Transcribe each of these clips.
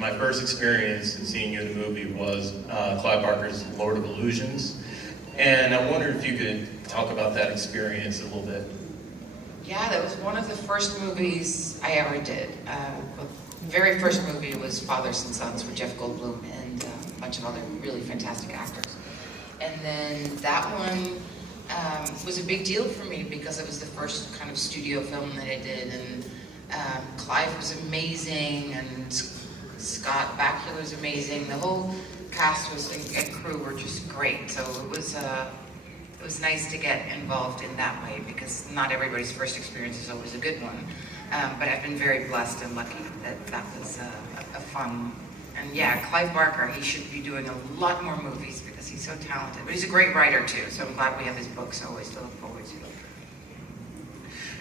my first experience in seeing you in the movie was Clive Barker's Lord of Illusions. And I wondered if you could talk about that experience a little bit. Yeah, that was one of the first movies I ever did. The very first movie was Fathers and Sons with Jeff Goldblum and a bunch of other really fantastic actors. And then that one was a big deal for me because it was the first kind of studio film that I did. And Clive was amazing, and Scott Bakula was amazing. The whole cast and crew were just great. So it was nice to get involved in that way because not everybody's first experience is always a good one. But I've been very blessed and lucky that was a fun. And yeah, Clive Barker, he should be doing a lot more movies because he's so talented. But he's a great writer too, so I'm glad we have his books always to look forward to.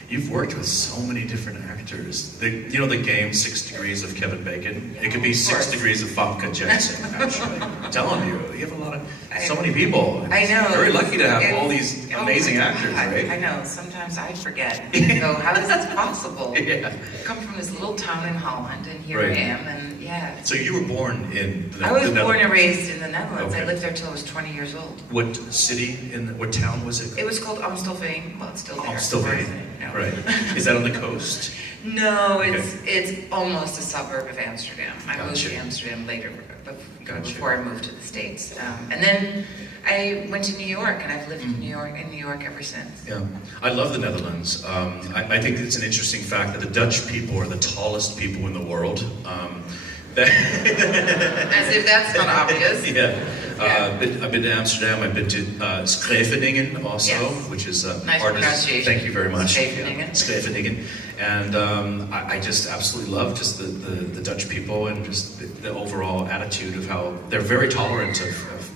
You've worked with so many different actors. You know the game 6 Degrees of Kevin Bacon? It could be 6 Degrees of Famke Janssen, actually. I'm telling you, you have a lot of, so many people. I know. Very lucky to have all these amazing actors, right? I know, sometimes I forget. So how is this possible? Yeah. I come from this little town in Holland, and here Right. I am, and yeah. So you were born in the I was the born and raised in the Netherlands. Okay. I lived there till I was 20 years old. What city, what town was it? It was called Amstelveen. Well, it's still there. Amstelveen, No. right. Is that on the coast? No, Okay. it's almost a suburb of Amsterdam. I moved Gotcha. to Amsterdam later, Gotcha. before I moved to the States. And then I went to New York, and I've lived in New York ever since. Yeah, I love the Netherlands. I think it's an interesting fact that the Dutch people are the tallest people in the world. As if that's not obvious. Yeah. I've been to Amsterdam. I've been to Scheveningen also, Yes. which is Nice pronunciation. Thank you very much. Scheveningen. Yeah, Scheveningen. And I just absolutely love just the Dutch people and just the overall attitude of how they're very tolerant of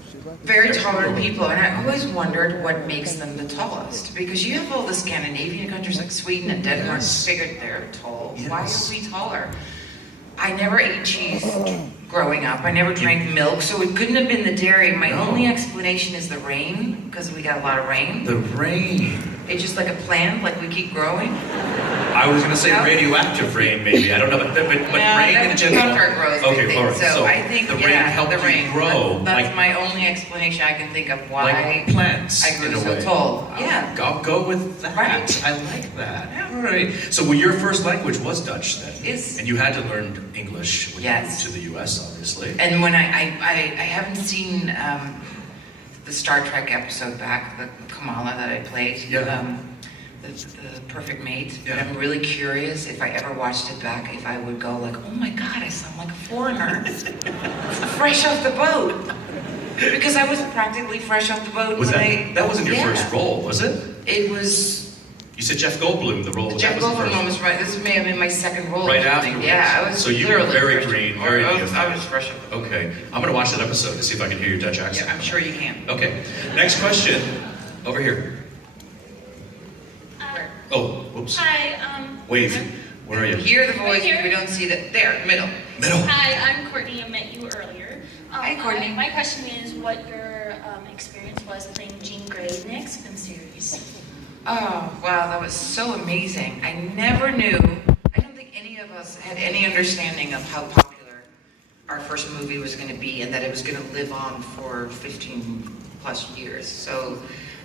Very tolerant people, and I always wondered what makes them the tallest. Because you have all the Scandinavian countries like Sweden and Denmark, Yes. figured they're tall. Yes. Why are we taller? I never ate cheese growing up. I never drank milk, so it couldn't have been the dairy. My only explanation is the rain, because we got a lot of rain. the rain. It's just like a plant, like we keep growing. I was going to say No. radioactive rain, maybe. I don't know, but rain in that's general. counter growth, Okay, I think. all right. So I think, the rain helped the rain. you grow. That's my only explanation I can think of why like plants. I grew in a so way. tall. Yeah. I'll go with that. Right. I like that. Yeah. All right. So well, your first language was Dutch then? Yes. And you had to learn English when you moved Yes. to the U.S., obviously. And when I haven't seen the Star Trek episode back, the Kamala that I played, Yeah. the Perfect Mate. Yeah. But I'm really curious if I ever watched it back, if I would go like, oh my God, I sound like a foreigner, fresh off the boat. Because I was practically fresh off the boat. Was when that wasn't your Yeah. first role, was it? It was. You said Jeff Goldblum, the role. The that Jeff was the Goldblum first one was right. This may have been my second role. Right I think. afterwards. Yeah, I was. So you were literally very fresh. green, very I was, beautiful. I was fresh off the boat. Okay. I'm going to watch that episode to see if I can hear your Dutch accent. Yeah, I'm sure you can. Okay. Next question. Over here. Oh, whoops. Hi, Wave. Where are you? Hear the voice, Right here. but we don't see the there middle. Middle. hi, I'm Courtney. I met you earlier. Hi, Courtney. My question is what your experience was playing Jean Grey in the X-Men series. Oh, wow, that was so amazing. I never knew, I don't think any of us had any understanding of how popular our first movie was going to be and that it was going to live on for 15 plus years. So,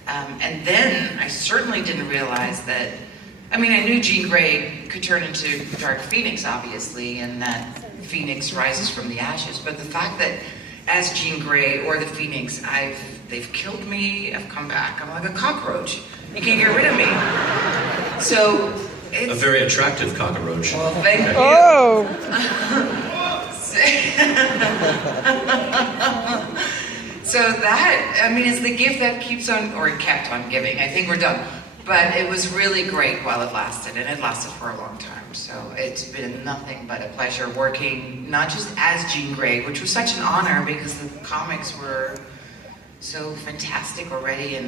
and then I certainly didn't realize that, I mean, I knew Jean Grey could turn into Dark Phoenix, obviously, and that Phoenix rises from the ashes, but the fact that as Jean Grey or the Phoenix, they've killed me, I've come back, I'm like a cockroach. You can't get rid of me. So it's A very attractive cockroach. well, thank you. Oh! So that, I mean, it's the gift that keeps on, or it kept on giving. I think we're done. But it was really great while it lasted, and it lasted for a long time. So it's been nothing but a pleasure working, not just as Jean Grey, which was such an honor because the comics were so fantastic already,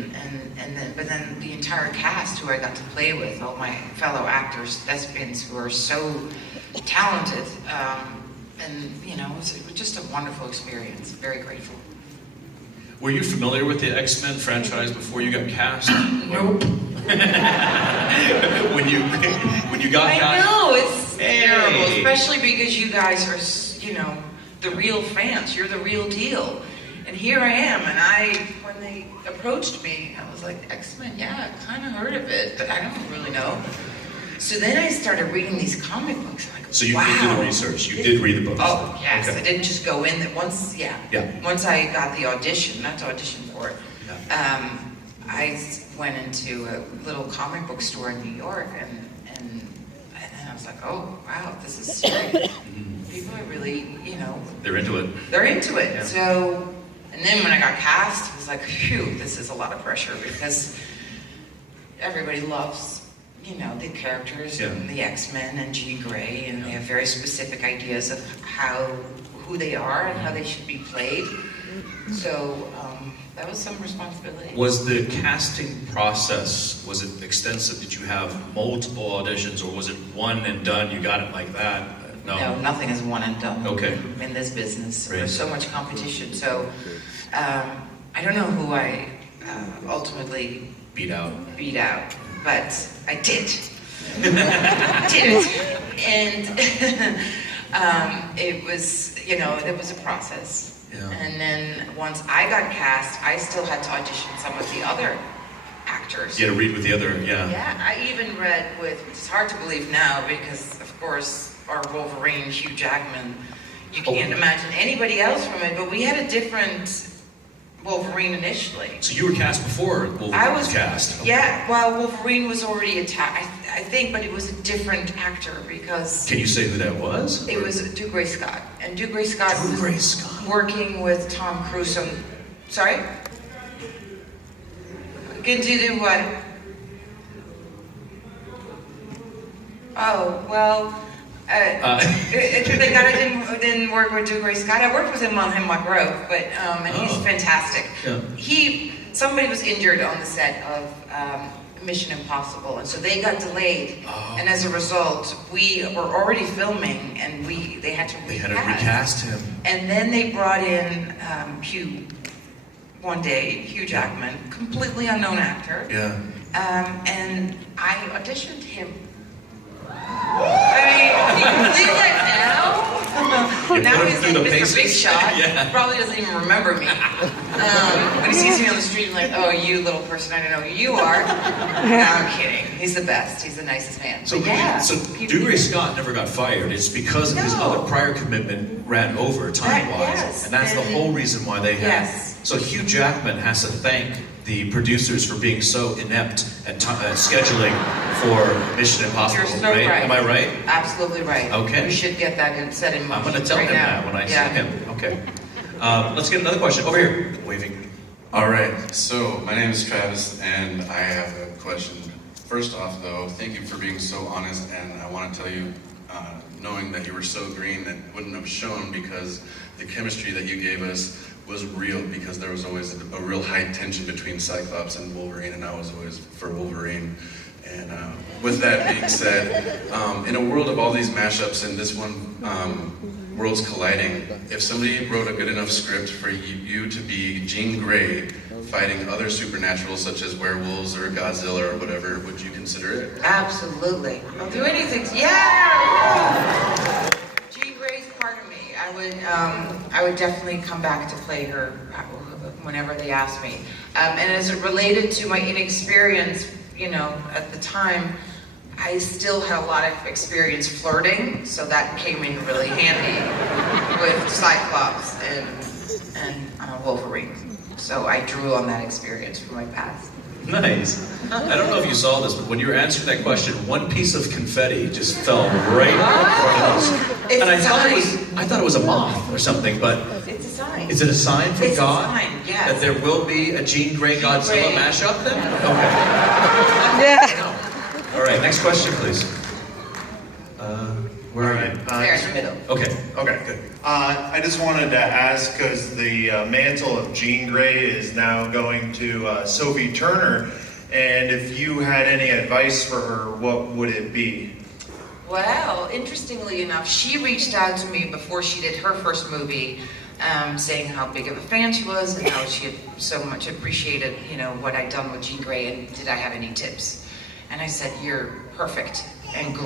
but then the entire cast who I got to play with, all my fellow actors, thespians who are so talented, and you know, it was just a wonderful experience. Very grateful. Were you familiar with the X-Men franchise before you got cast? Nope. when you got I cast? know, it's Hey. terrible, especially because you guys are the real France. You're the real deal. And here I am, and when they approached me, I was like, X-Men, yeah, I kind of heard of it, but I don't really know. So then I started reading these comic books. Like, so you wow, did do the research. You did read the books. Oh, yes. Okay. I didn't just go in there. Once I got the audition, not to audition for it, I went into a little comic book store in New York, and I was like, oh, wow, this is serious. People are really, They're into it. They're into it. Yeah. So, and then when I got cast, I was like, phew, this is a lot of pressure because everybody loves, the characters and the X-Men and Jean Grey, and they have very specific ideas of who they are and how they should be played. So that was some responsibility. Was the casting process, was it extensive? Did you have multiple auditions, or was it one and done, you got it like that? No, nothing is one and done. Okay. In this business, Right. there's so much competition. So I don't know who I ultimately Beat out. But I did. I did it. And it was, it was a process. Yeah. And then once I got cast, I still had to audition some of the other actors. You had to read with the other, Yeah, I even read with, which is hard to believe now because, of course, our Wolverine, Hugh Jackman, you can't imagine anybody else from it, but we had a different Wolverine initially. So you were cast before Wolverine was cast? Okay. Yeah, well, Wolverine was already attached, I think, but it was a different actor because... Can you say who that was? It was Dougray Scott. And Dougray Scott was working with Tom Cruise on... Sorry? Can you do what? Oh, well... Thank God I didn't work with Dougray Scott. I worked with him on Hemlock Grove, but and he's fantastic. Yeah. Somebody was injured on the set of Mission Impossible, and so they got delayed. And as a result, we were already filming, and they had to recast him. And then they brought in Hugh Jackman, completely unknown actor. Yeah. And I auditioned him. I mean, you can see that now. Now he's like Mr. Big Shot. Yeah. Probably doesn't even remember me. When he sees me on the street, I'm like, oh, you little person, I don't know who you are. No, I'm kidding. He's the best. He's the nicest man. So, so Dougray Scott never got fired. It's because of his other prior commitment ran over time-wise. Yes. And that's the whole reason why they had... Yes. So Hugh Jackman has to thank the producers for being so inept at scheduling for Mission Impossible. You're so right. Am I right? Absolutely right. Okay. We should get that set in motion. I'm going to tell him that when I see him. Okay. Let's get another question. Over here. Waving. All right. So my name is Travis, and I have a question. First off, though, thank you for being so honest, and I want to tell you, knowing that you were so green, that wouldn't have shown because the chemistry that you gave us was real, because there was always a real high tension between Cyclops and Wolverine, and I was always for Wolverine. And with that being said, in a world of all these mashups and this one worlds colliding, if somebody wrote a good enough script for you to be Jean Grey fighting other supernaturals such as werewolves or Godzilla or whatever, would you consider it? Absolutely. I'll do anything. Yeah! Jean Grey's part of me. I would definitely come back to play her whenever they ask me. And as it related to my inexperience, at the time, I still had a lot of experience flirting, so that came in really handy with Cyclops and Wolverine. So I drew on that experience from my past. Nice. I don't know if you saw this, but when you were answering that question, one piece of confetti just fell right in front of us. And I thought it was a moth or something, but it's a sign. Is it a sign from God? It's a sign, yes. That there will be a Jean Grey Godzilla mashup then? Yeah. Okay. Yeah. All right, next question, please. Where are you? There in the middle. Okay. Okay, good. I just wanted to ask, because the mantle of Jean Grey is now going to Sophie Turner, and if you had any advice for her, what would it be? Well, interestingly enough, she reached out to me before she did her first movie, saying how big of a fan she was and how she had so much appreciated, what I'd done with Jean Grey, and did I have any tips? And I said, you're perfect and great.